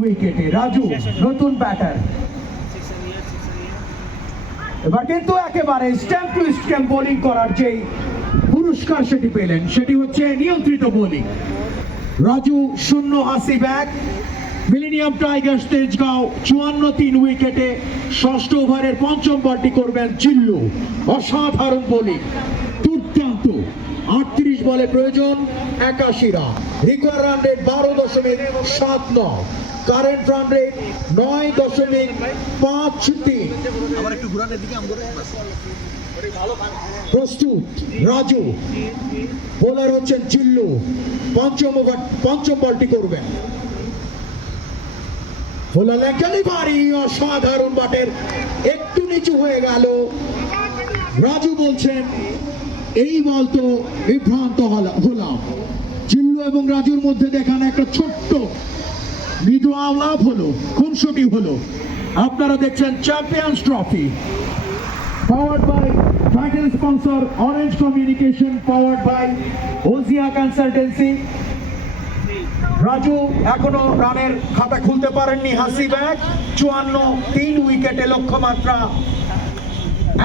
উইকেটে রাজু নতুন ব্যাটার, এবার কিন্তু একেবারে স্ট্যাম্প টু স্ট্যাম্প বোলিং করার যে পুরস্কার সেটি পেলেন, সেটি হচ্ছে নিয়ন্ত্রিত bowling. Raju 0 80 back. Millennium Tigers Tejgaon 54 উইকেটে ষষ্ঠ ওভারের পঞ্চম বলটি করবেন চিল্লু। অসাধারণ বোলিং, দুর্দান্ত। 38 বলে প্রয়োজন 81 run, require run rate 12.79, current run rate 9.53। প্রস্তুত রাজু, বোলার হচ্ছেন চিল্লু। পঞ্চম বলটি করবেন। অসাধারণ বাটের একটু নিচু হয়ে গেল। রাজু বলছেন এই বল তো বিভ্রান্ত হলাম। চিল্লু এবং রাজুর মধ্যে দেখানো একটা ছোট্ট মৃদু আলাপ হলো, খুনসুটি হলো। আপনারা দেখছেন champions trophy, powered by title sponsor Orange Communication, powered by Ozia Consultancy। Raju এখনো রানের খাতা খুলতে পারেননি। হাসি ব্যাক 54, 3 উইকেটে লক্ষ্যমাত্রা